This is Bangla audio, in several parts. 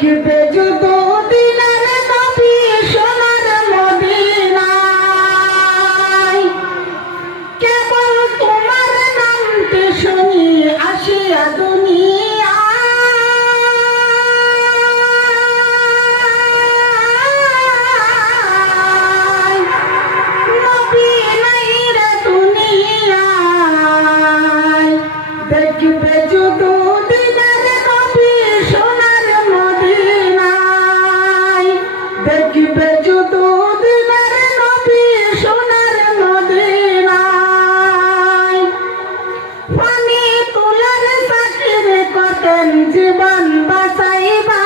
দেখবে যত দিনের নবী সোনার মদিনায় কেবল তোমার নামটি শুনি আসিয়া দুনিয়া নবী নাই রে দুনিয়ায় দেখবে যত দিনের নবী সোনার মদিনায় দেখবে যত দিনের নবী সোনার মদিনায় পানি তোলার সাকির কতেন জীবন বাঁচাইবা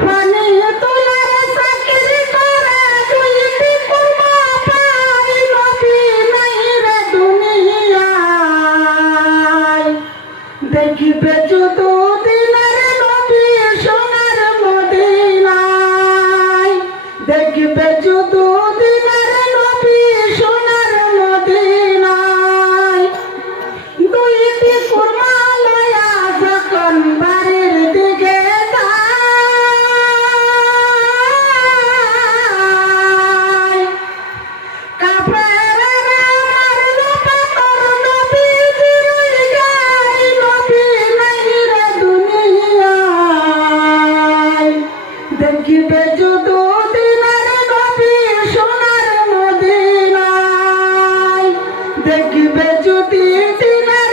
পানি তোলার সাকির করে দুইটি কুরমা পাই নবী নাই রে দুনিয়ায় দেখবে যত দিনের নবী সোনার মদিনায় দেখবে যত দিনের নবী সোনার মদিনায় দুইটি কুরমা লয়া যখন বাড়ির দিকে যায় কাফেররা মারলো পাথর নবীজির গায়ে নবী নাই রে দুনিয়ায় দেখবে যত দিনের নবী সোনার মদিনায় দেখবে যদি দিনের